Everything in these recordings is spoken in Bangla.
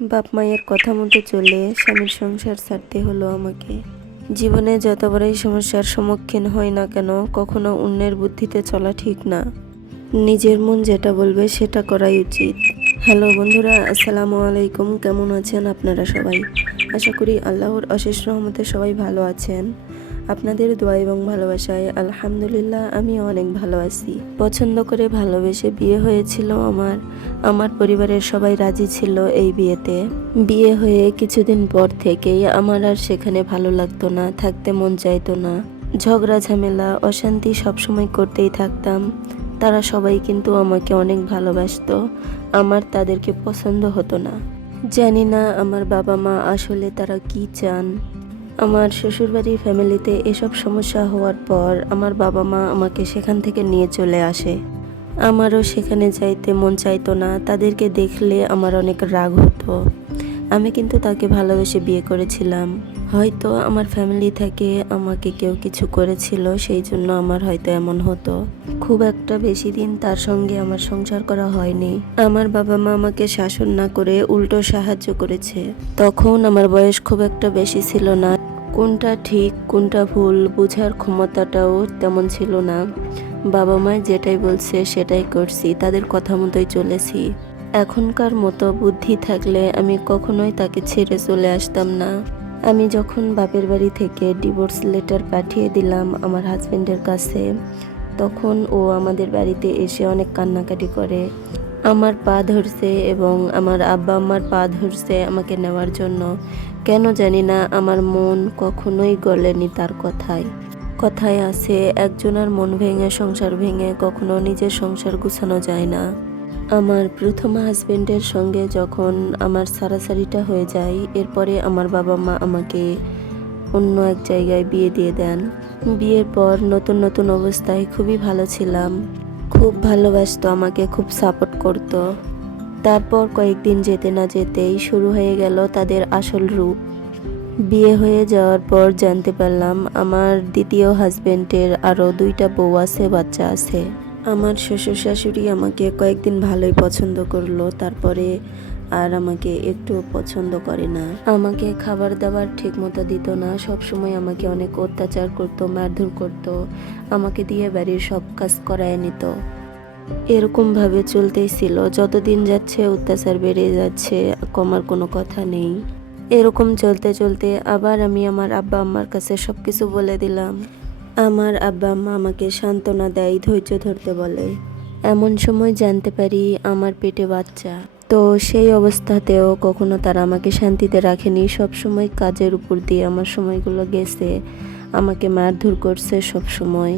বাপ মায়ের কথা মতো চলে স্বামীর সংসার ছাড়তে হলো আমাকে। জীবনে যত বড়ই সমস্যার সম্মুখীন হই না কেন, কখনো অন্যের বুদ্ধিতে চলা ঠিক না। নিজের মন যেটা বলবে সেটা করাই উচিত। হ্যালো বন্ধুরা, আসসালামু আলাইকুম। কেমন আছেন আপনারা সবাই? আশা করি আল্লাহর অশেষ রহমতে সবাই ভালো আছেন। আপনাদের দোয়া এবং ভালোবাসায় আলহামদুলিল্লাহ আমি অনেক ভালো আছি। পছন্দ করে ভালোবেসে বিয়ে হয়েছিল আমার পরিবারের সবাই রাজি ছিল এই বিয়েতে। বিয়ে হয়ে কিছুদিন পর থেকেই আমার আর সেখানে ভালো লাগতো না, থাকতে মন চাইতো না। ঝগড়া ঝামেলা অশান্তি সবসময় করতেই থাকতাম। তারা সবাই কিন্তু আমাকে অনেক ভালোবাসতো, আমার তাদেরকে পছন্দ হতো না। জানি না আমার বাবা মা আসলে তারা কি চান। আমার শ্বশুরবাড়ির ফ্যামিলিতে এসব সমস্যা হওয়ার পর আমার বাবা মা আমাকে সেখান থেকে নিয়ে চলে আসে। আমারও সেখানে যাইতে মন চাইতো না, তাদেরকে দেখলে আমার অনেক রাগ হতো। আমি কিন্তু তাকে ভালোবেসে বিয়ে করেছিলাম। হয়তো আমার ফ্যামিলি থেকে আমাকে কেউ কিছু করেছিল, সেই জন্য আমার হয়তো এমন হতো। খুব একটা বেশি দিন তার সঙ্গে আমার সংসার করা হয়নি। আমার বাবা মা আমাকে শাসন না করে উল্টো সাহায্য করেছে। তখন আমার বয়স খুব একটা বেশি ছিল না, কোনটা ঠিক কোনটা ভুল বোঝার ক্ষমতাটাও তেমন ছিল না। বাবা মা যেটাই বলছে সেটাই করছি, তাদের কথা মতোই চলেছি। এখনকার মতো বুদ্ধি থাকলে আমি কখনোই তাকে ছেড়ে চলে আসতাম না। আমি যখন বাপের বাড়ি থেকে ডিভোর্স লেটার পাঠিয়ে দিলাম আমার হাজবেন্ডের কাছে, তখন ও আমাদের বাড়িতে এসে অনেক কান্নাকাটি করে। আমার পা ধরছে এবং আমার আব্বা আম্মার পা ধরছে আমাকে নেওয়ার জন্য। কেন জানি না আমার মন কখনোই গলেনি তার কথায়। কথায় আছে, একজনের মন ভেঙে সংসার ভেঙে কখনো নিজের সংসার গুছানো যায় না। আমার প্রথম হাজবেন্ডের সঙ্গে যখন আমার ছাড়াছাড়িটা হয়ে যায়, এরপরে আমার বাবা মা আমাকে অন্য এক জায়গায় বিয়ে দিয়ে দেন। বিয়ের পর নতুন নতুন অবস্থায় খুবই ভালো ছিলাম, খুব ভালোবাসতো আমাকে, খুব সাপোর্ট করতো। তারপর কয়েকদিন যেতে না যেতেই শুরু হয়ে গেল তাদের আসল রূপ। বিয়ে হয়ে যাওয়ার পর জানতে পারলাম আমার দ্বিতীয় হাজবেন্ডের আরও 2টা বউ আছে, বাচ্চা আছে। আমার শ্বশুর শাশুড়ি আমাকে কয়েকদিন ভালোই পছন্দ করলো, তারপরে আর আমাকে একটু পছন্দ করে না। আমাকে খাবার দাবার ঠিক মতো দিত না, সবসময় আমাকে অনেক অত্যাচার করতো, মারধর করতো, আমাকে দিয়ে বাড়ির সব কাজ করায় নিত। এরকম ভাবে চলতেই ছিল। যতদিন যাচ্ছে অত্যাচার বেড়ে যাচ্ছে, কমার কোনো কথা নেই। এরকম চলতে চলতে আবার আমি আমার আব্বা আম্মার কাছে সবকিছু বলে দিলাম। আমার আব্বা আম্মা আমাকে সান্ত্বনা দেয়, ধৈর্য ধরতে বলে। এমন সময় জানতে পারি আমার পেটে বাচ্চা। তো সেই অবস্থাতেও কখনো তারা আমাকে শান্তিতে রাখেনি, সব সময় কাজের উপর দিয়ে আমার সময়গুলো গেছে, আমাকে মারধর করছে সব সময়।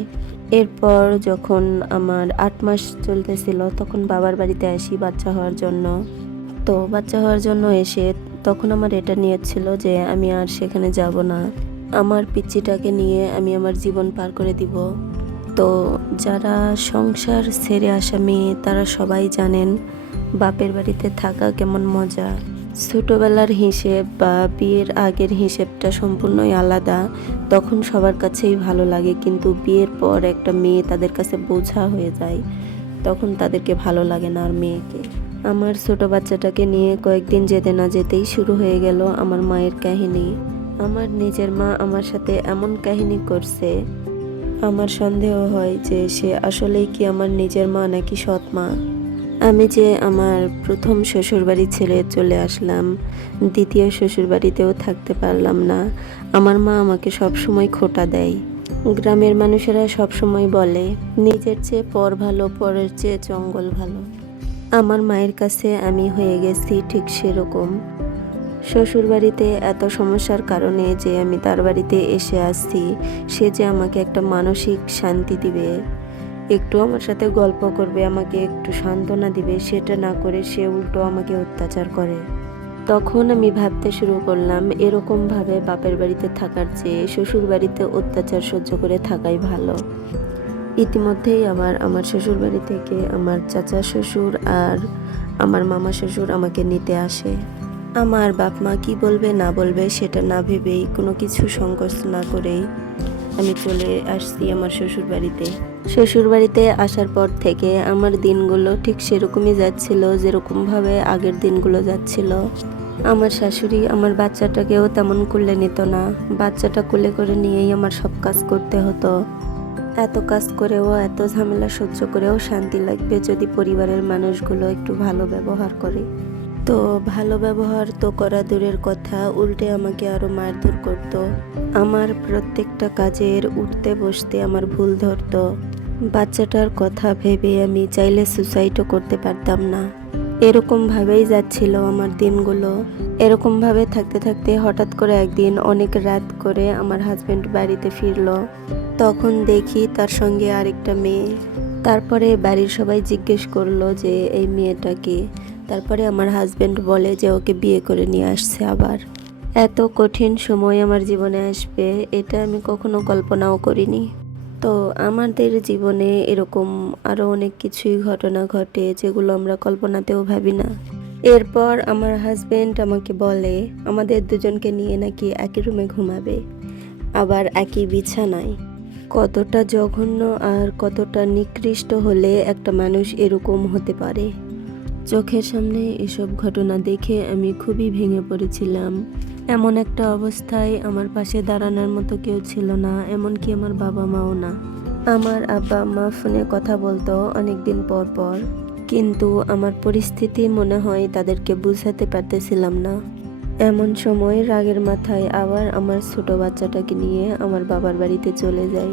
এরপর যখন আমার 8 মাস চলতেছিল, তখন বাবার বাড়িতে আসি বাচ্চা হওয়ার জন্য। তো বাচ্চা হওয়ার জন্য এসে তখন আমার এটা নিয়ত ছিল যে আমি আর সেখানে যাব না, আমার পিচ্চিটাকে নিয়ে আমি আমার জীবন পার করে দিব। তো যারা সংসার ছেড়ে আসা মেয়ে তারা সবাই জানেন বাপের বাড়িতে থাকা কেমন মজা। ছোটবেলার হিসেব বা বিয়ের আগের হিসেবটা সম্পূর্ণই আলাদা। তখন সবার কাছেই ভালো লাগে, কিন্তু বিয়ের পর একটা মেয়ে তাদের কাছে বোঝা হয়ে যায়, তখন তাদেরকে ভালো লাগে না আর মেয়েকে। আমার ছোট বাচ্চাটাকে নিয়ে কয়েকদিন যেতে না যেতেই শুরু হয়ে গেল আমার মায়ের কাহিনী। আমার নিজের মা আমার সাথে এমন কাহিনী করছে, আমার সন্দেহ হয় যে সে আসলেই কি আমার নিজের মা নাকি সৎ মা। আমি যে আমার প্রথম শ্বশুরবাড়ি ছেড়ে চলে আসলাম, দ্বিতীয় শ্বশুরবাড়িতেও থাকতে পারলাম না। আমার মা আমাকে সবসময় খোঁটা দেয়। গ্রামের মানুষেরা সবসময় বলে নিজের চেয়ে পর ভালো, পরের চেয়ে জঙ্গল ভালো। আমার মায়ের কাছে আমি হয়ে গেছি ঠিক সেরকম। শ্বশুরবাড়িতে এত সমস্যার কারণে যে আমি তার বাড়িতে এসে আসছি, সে যে আমাকে একটা মানসিক শান্তি দিবে, একটু আমার সাথে গল্প করবে, আমাকে একটু সান্ত্বনা দিবে, সেটা না করে সে উল্টো আমাকে অত্যাচার করে। তখন আমি ভাবতে শুরু করলাম এরকমভাবে বাপের বাড়িতে থাকার চেয়ে শ্বশুর বাড়িতে অত্যাচার সহ্য করে থাকাই ভালো। ইতিমধ্যেই আবার আমার শ্বশুর বাড়ি থেকে আমার চাচা শ্বশুর আর আমার মামা শ্বশুর আমাকে নিতে আসে। আমার বাপ মা কি বলবে না বলবে সেটা না ভেবেই, কোনো কিছু সংকোচ না করেই আমি চলে আসছি আমার শ্বশুর বাড়িতে। শ্বশুর বাড়িতে আসার পর থেকে আমার দিনগুলো ঠিক সেরকমই যাচ্ছিল যেরকমভাবে আগের দিনগুলো যাচ্ছিল। আমার শাশুড়ি আমার বাচ্চাটাকেও তেমন কোলে নিত না। বাচ্চাটা কোলে করে নিয়েই আমার সব কাজ করতে হতো। এত কাজ করেও, এত ঝামেলা সহ্য করেও শান্তি লাগবে যদি পরিবারের মানুষগুলো একটু ভালো ব্যবহার করে। তো ভালো ব্যবহার তো করা দূরের কথা, উল্টে আমাকে আরো মারধর করতো। আমার প্রত্যেকটা কাজের উঠতে বসতে আমার ভুল ধরতো। বাচ্চাটার কথা ভেবে আমি চাইলে সুসাইডও করতে পারতাম না। এরকম ভাবেই যাচ্ছিল আমার দিনগুলো। এরকম ভাবে থাকতে থাকতে হঠাৎ করে একদিন অনেক রাত করে আমার হাজবেন্ড বাড়িতে ফিরলো। তখন দেখি তার সঙ্গে আরেকটা মেয়ে। তারপরে বাড়ির সবাই জিজ্ঞেস করলো যে এই মেয়েটা কে। তারপরে আমার হাজবেন্ড বলে যে ওকে বিয়ে করে নিয়ে আসছে আবার। এত কঠিন সময় আমার জীবনে আসবে এটা আমি কখনো কল্পনাও করিনি। তো আমাদের জীবনে এরকম আরো অনেক কিছুই ঘটনা ঘটে যেগুলো আমরা কল্পনাতেও ভাবি না। এরপর আমার হাজবেন্ড আমাকে বলে আমাদের দুজনকে নিয়ে নাকি একই রুমে ঘুমাবে, আবার একই বিছানায়। কতটা জঘন্য আর কতটা নিকৃষ্ট হলে একটা মানুষ এরকম হতে পারে। চোখের সামনে এসব ঘটনা দেখে আমি খুবই ভেঙে পড়েছিলাম। এমন একটা অবস্থায় আমার পাশে দাঁড়ানোর মতো কেউ ছিল না, এমনকি আমার বাবা মাও না। আমার আব্বা আম্মা ফোনে কথা বলতো অনেকদিন পর পর, কিন্তু আমার পরিস্থিতি মনে হয় তাদেরকে বুঝাতে পারতেছিলাম না। এমন সময় রাগের মাথায় আবার আমার ছোট বাচ্চাটাকে নিয়ে আমার বাবার বাড়িতে চলে যাই।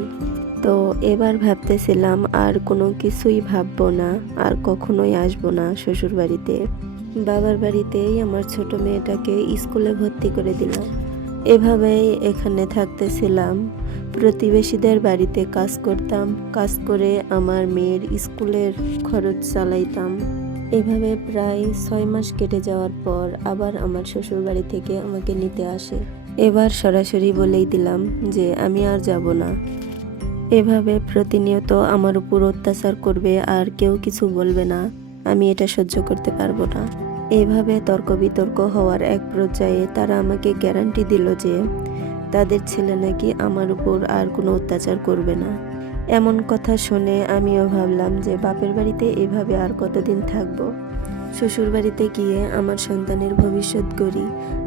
তো এবার ভাবতেছিলাম আর কোনো কিছুই ভাববো না, আর কখনোই আসবো না শ্বশুর বাড়িতে। বাবার বাড়িতেই আমার ছোট মেয়েটাকে স্কুলে ভর্তি করে দিলাম। এভাবেই এখানে থাকতেছিলাম। প্রতিবেশীদের বাড়িতে কাজ করতাম, কাজ করে আমার মেয়ের স্কুলের খরচ চালাইতাম। এভাবে প্রায় 6 মাস কেটে যাওয়ার পর আবার আমার শ্বশুর বাড়ি থেকে আমাকে নিতে আসে। এবার সরাসরি বলেই দিলাম যে আমি আর যাব না। এভাবে প্রতিনিয়ত আমার উপর অত্যাচার করবে আর কেউ কিছু বলবে না, আমি এটা সহ্য করতে পারবো না। এভাবে তর্ক বিতর্ক হওয়ার এক পর্যায়ে তারা আমাকে গ্যারান্টি দিল যে তাদের ছেলে নাকি আমার উপর আর কোনো অত্যাচার করবে না। এমন কথা শুনে আমিও ভাবলাম যে বাপের বাড়িতে এভাবে আর কতদিন থাকবো। শ্বশুর বাড়িতে গিয়ে আমার সন্তানের ভবিষ্যৎ গড়ি,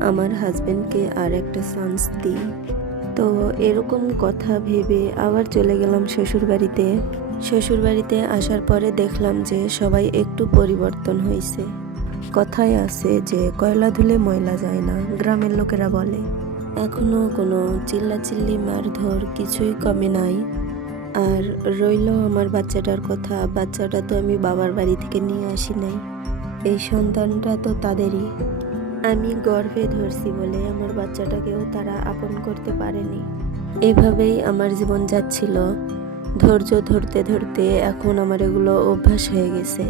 আমার হাজবেন্ডকে আর একটা চান্স দিই। তো এরকম কথা ভেবে আবার চলে গেলাম শ্বশুর বাড়িতে। শ্বশুর বাড়িতে আসার পরে দেখলাম যে সবাই একটু পরিবর্তন হয়েছে। কথায় আছে যে কয়লা ধুলে ময়লা যায় না, গ্রামের লোকেরা বলে। এখনো কোনো চিল্লাচিল্লি মারধর কিছুই কমে নাই। আর রইল আমার বাচ্চাটার কথা, বাচ্চাটা তো আমি বাবার বাড়ি থেকে নিয়ে আসি নাই, এই সন্তানটা তো তাদেরই। আমি গর্ভে ধরছি বলে আমার বাচ্চাটাকেও তারা আপন করতে পারেনি। এভাবেই আমার জীবন যাচ্ছিল। ধৈর্য ধরতে ধরতে এখন আমার এগুলো অভ্যাস হয়ে গেছে।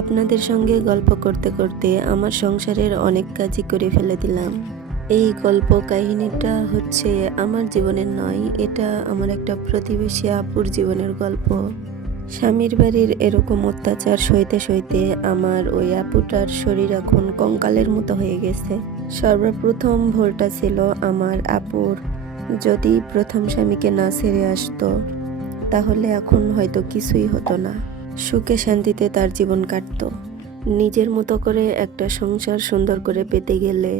আপনাদের সঙ্গে গল্প করতে করতে আমার সংসারের অনেক কাজই করে ফেলে দিলাম। এই গল্প কাহিনীটা হচ্ছে আমার জীবনের নয়, এটা আমার একটা প্রতিবেশী আপুর জীবনের গল্প। স্বামীর বাড়ির এরকম অত্যাচার সইতে সইতে আমার ওই আপুটার শরীর এখন কঙ্কালের মতো হয়ে গেছে। সর্বপ্রথম ভুলটা ছিল আমার আপুর। যদি প্রথম স্বামীকে না ছেড়ে আসতো তাহলে এখন হয়তো কিছুই হতো না, সুখে শান্তিতে তার জীবন কাটতো। নিজের মতো করে একটা সংসার সুন্দর করে পেতে গেলে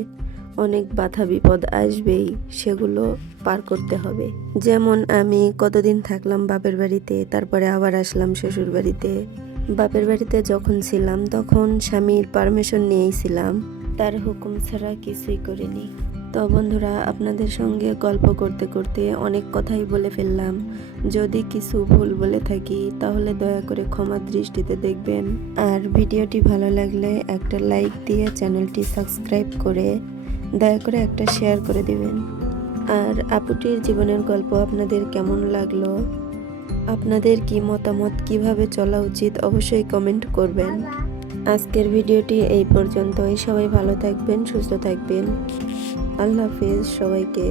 অনেক বাধা বিপদ আসবেই, সেগুলো পার করতে হবে। যেমন আমি কতদিন থাকলাম বাপের বাড়িতে, তারপরে আবার আসলাম শ্বশুর বাড়িতে। বাপের বাড়িতে যখন ছিলাম তখন স্বামীর পারমিশন নিয়েই ছিলাম, তার হুকুম ছাড়া কিছুই করিনি। তো বন্ধুরা, আপনাদের সঙ্গে গল্প করতে করতে অনেক কথাই বলে ফেললাম। যদি কিছু ভুল বলে থাকি তাহলে দয়া করে ক্ষমা দৃষ্টিতে দেখবেন। আর ভিডিওটি ভালো লাগলে একটা লাইক দিয়ে চ্যানেলটি সাবস্ক্রাইব করে দয়া করে একটা শেয়ার করে দিবেন। আর আপুটির জীবনের গল্প আপনাদের কেমন লাগলো, আপনাদের কি মতামত, কিভাবে চলা উচিত অবশ্যই কমেন্ট করবেন। আজকের ভিডিওটি এই পর্যন্তই। সবাই ভালো থাকবেন, সুস্থ থাকবেন। আল্লাহ হাফেজ সবাইকে।